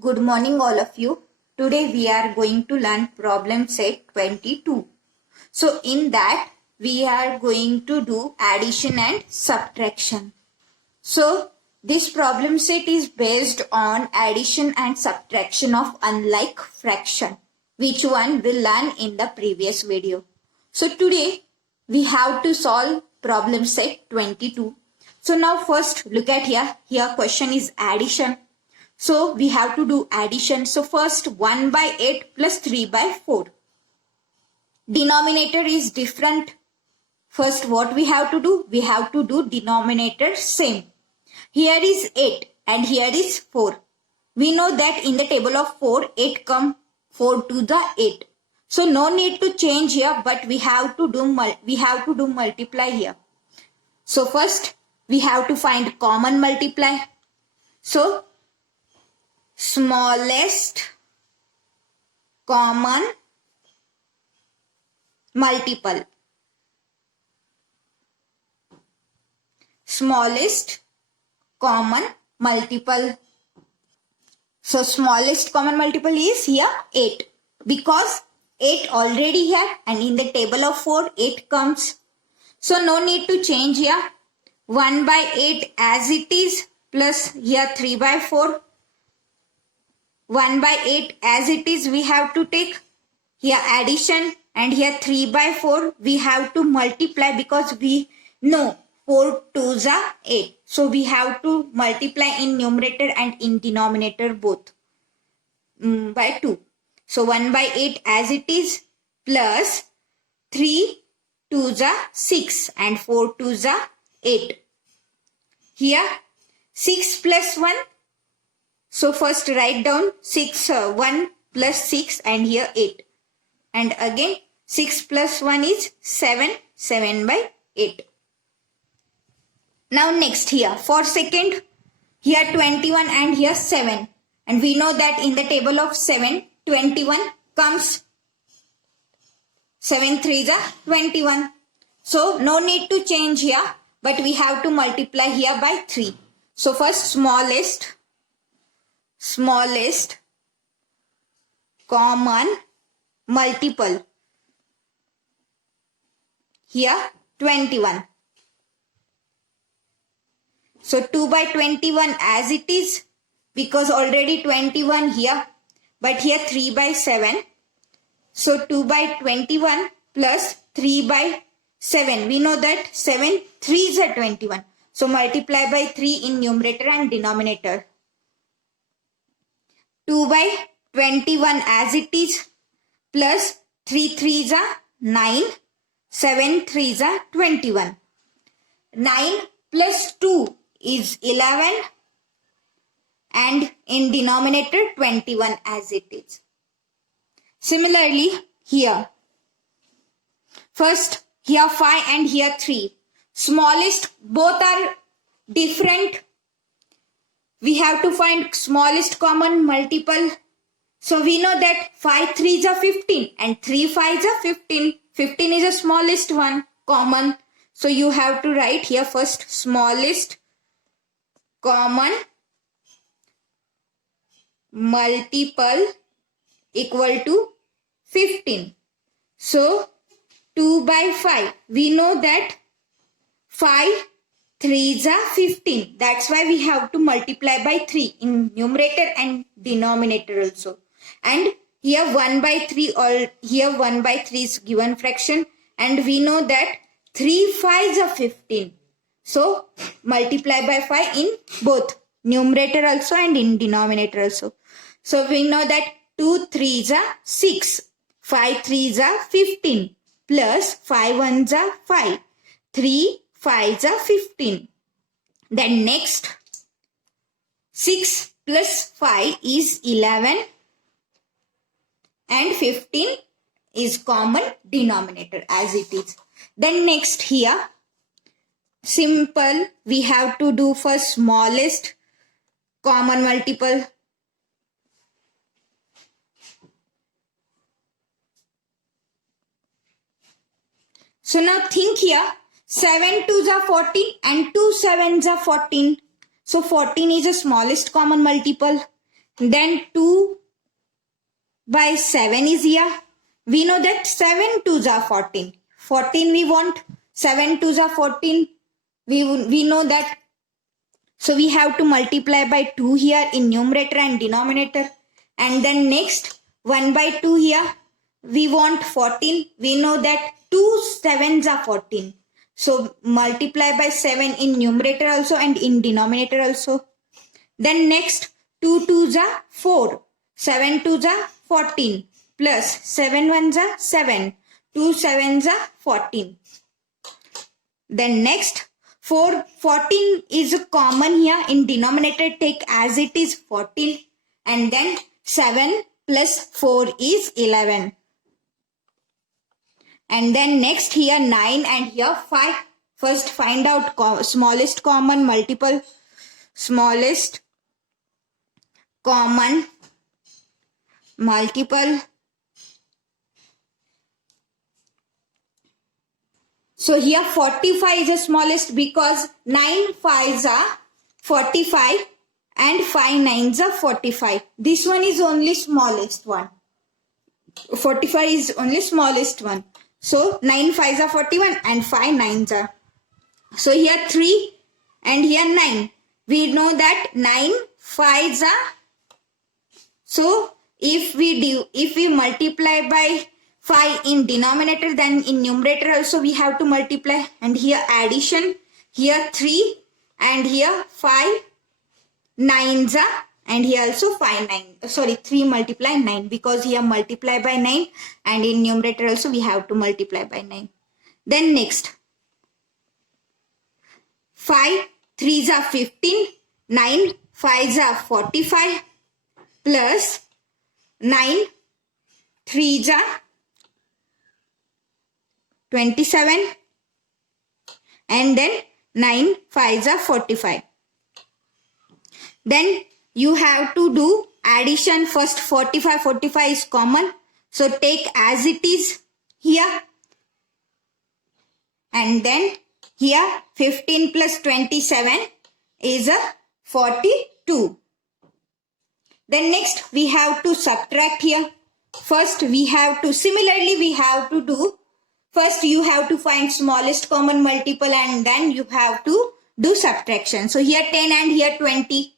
Good morning all of you. Today we are going to learn problem set 22. So in that we are going to do addition and subtraction. So this problem set is based on addition and subtraction of unlike fraction, which one we'll learn in the previous video. So today we have to solve problem set 22. So now first look at here. Here question is addition. So we have to do addition. So first 1 by 8 plus 3 by 4. Denominator is different. First what we have to do? We have to do denominator same. Here is 8 and here is 4. We know that in the table of 4, 8 come 4 to the 8. So no need to change here, but we have to do multiply here. So first we have to find common multiply. So smallest common multiple. Smallest common multiple. So smallest common multiple is here 8, because 8 already here and in the table of 4 8 comes. So no need to change here. 1 by 8 as it is, plus here 3 by 4. 1 by 8 as it is we have to take. Here addition and here 3 by 4 we have to multiply, because we know 4 2s are 8. So we have to multiply in numerator and in denominator both by 2. So 1 by 8 as it is, plus 3 2s are 6 and 4 2s are 8. Here 6 plus 1. So first write down 1 plus 6 and here 8. And again 6 plus 1 is 7, 7 by 8. Now next here for second, here 21 and here 7. And we know that in the table of 7, 21 comes. 7 3s are 21. So no need to change here, but we have to multiply here by 3. So first smallest common multiple. Here 21. So 2 by 21 as it is, because already 21 here, but here 3 by 7. So 2 by 21 plus 3 by 7. We know that 7 3s are 21. So multiply by 3 in numerator and denominator. 2 by 21 as it is, plus 3 3s are 9, 7 3s are 21. 9 plus 2 is 11 and in denominator 21 as it is. Similarly here, first here 5 and here 3. Smallest, both are different. We have to find smallest common multiple. So we know that 5 3s are 15 and 3 5s are 15. 15 is the smallest one common. So you have to write here first smallest common multiple equal to 15. So 2 by 5. We know that 5 3s are 15. That's why we have to multiply by 3 in numerator and denominator also. And here 1 by 3 or here 1 by 3 is given fraction, and we know that 3 5s are 15. So multiply by 5 in both numerator also and in denominator also. So we know that 2 3s are 6, 5 3s are 15, plus 5 1s are 5, 3 5s are 15. Then next 6 plus 5 is 11 and 15 is common denominator as it is. Then next here simple, we have to do first smallest common multiple. So now think here, 7 2s are 14 and 2 7s are 14. So 14 is the smallest common multiple. Then 2 by 7 is here. We know that 7 2s are 14. 14 we want. 7 2s are 14. We know that. So we have to multiply by 2 here in numerator and denominator. And then next 1 by 2 here. We want 14. We know that 2 7s are 14. So multiply by 7 in numerator also and in denominator also. Then next 2 2s are 4. 7 2s are 14 plus 7 1s are 7. 2 7s are 14. Then next 14 is common here in denominator, take as it is 14, and then 7 plus 4 is 11. And then next here 9 and here 5. First find out smallest common multiple. Smallest common multiple. So here 45 is the smallest because 9 5s are 45 and 5 9s are 45. This one is only smallest one. 45 is only smallest one. So 9 5s are 41 and 5 9s are. So here 3 and here 9. We know that 9 5s are. So if we multiply by 5 in denominator, then in numerator also we have to multiply. And here addition, here 3 and here 5 9s are, and here also 3 multiply 9 because here multiply by 9 and in numerator also we have to multiply by 9. Then next 5 3s are 15, 9 5s are 45 plus 9 3s are 27 and then 9 5s are 45. Then you have to do addition first. 45 is common, so take as it is here, and then here 15 plus 27 is a 42. Then next we have to subtract here. First we have to do, first you have to find smallest common multiple and then you have to do subtraction. So here 10 and here 20.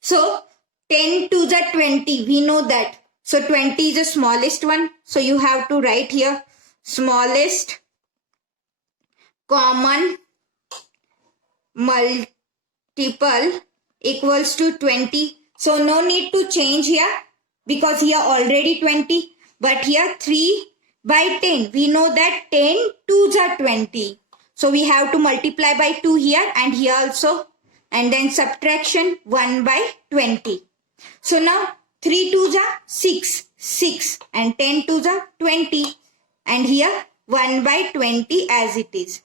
So 10 to the 20, we know that. So 20 is the smallest one. So you have to write here smallest common multiple equals to 20. So no need to change here because here already 20. But here 3 by 10. We know that 10 2s are 20. So we have to multiply by 2 here and here also. And then subtraction 1 by 20. So now 3 2s are 6 and 10 2s are 20. And here 1 by 20 as it is.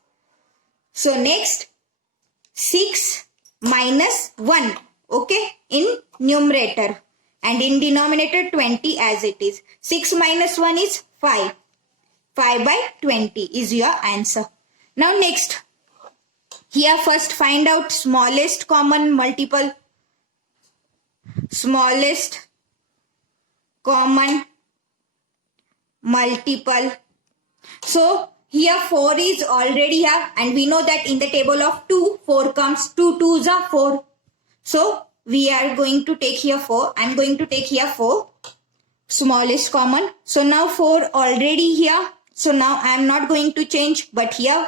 So next 6 minus 1. Okay, in numerator, and in denominator 20 as it is. 6 minus 1 is 5. 5 by 20 is your answer. Now next, here first find out smallest common multiple. Smallest common multiple. So here 4 is already here, and we know that in the table of 2, 4 comes. 2 2s are 4. So we are going to take here 4. I am going to take here 4. Smallest common. So now 4 already here. So now I am not going to change, but here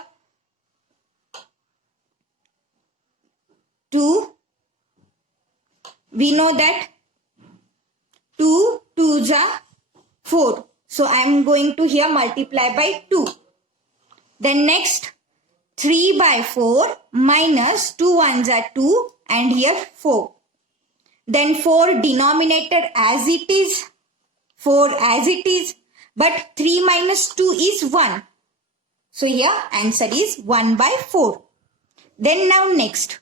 2. We know that 2 2s are 4. So I am going to here multiply by 2. Then next 3 by 4 minus 2 1s are 2 and here 4. Then 4 denominator as it is. 4 as it is. But 3 minus 2 is 1. So here answer is 1 by 4. Then now next.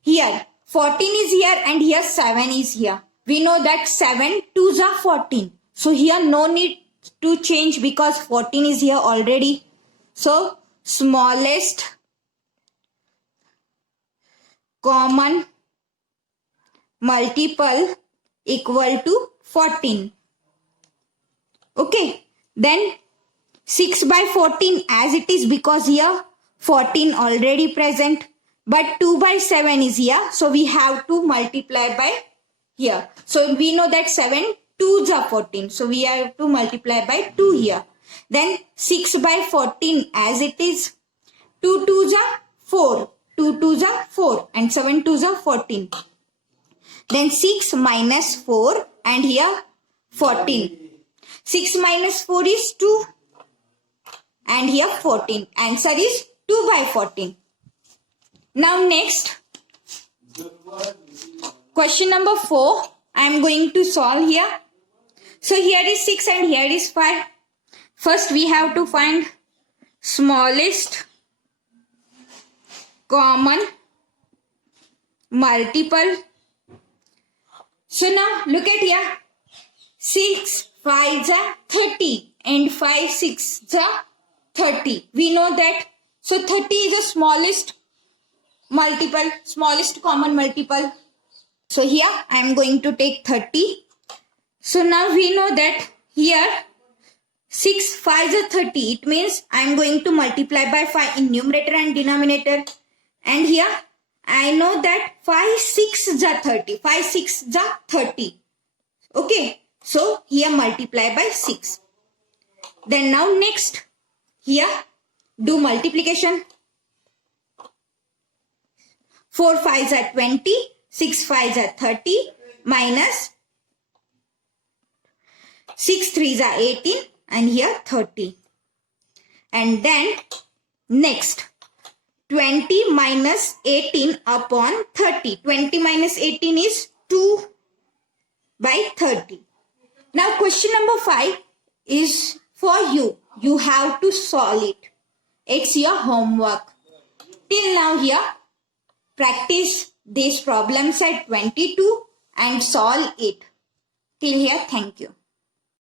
Here 14 is here and here 7 is here. We know that 7 2s are 14. So here no need to change because 14 is here already. So smallest common multiple equal to 14. Okay, then 6 by 14 as it is, because here 14 already present, but 2 by 7 is here, so we have to multiply by here. So we know that 7 2s are 14, so we have to multiply by 2 here. Then 6 by 14 as it is, 2 2s are 4, 2 2s are 4, and 7 2s are 14. Then 6 minus 4, and here 14. 6 minus 4 is 2, and here 14. Answer is 2 by 14. Now next, question number 4, I am going to solve here. So here is 6 and here is 5. First we have to find smallest common multiple. So now look at here. 6 5s are 30 and 5 6s are 30. We know that. So 30 is the smallest multiple, smallest common multiple. So here I am going to take 30. So now we know that here 6 5s are 30. It means I am going to multiply by 5 in numerator and denominator. And here I know that 5 6s are 30. 5 6s are 30. Okay. So here multiply by 6. Then now next, here do multiplication. 4 5s are 20. 6 5s are 30. Minus 6 3s are 18. And here 30. And then next, 20 minus 18 upon 30. 20 minus 18 is 2 by 30. Now question number 5 is for you. You have to solve it. It's your homework. Till now here, practice these problems at 22 and solve it. Till here, thank you.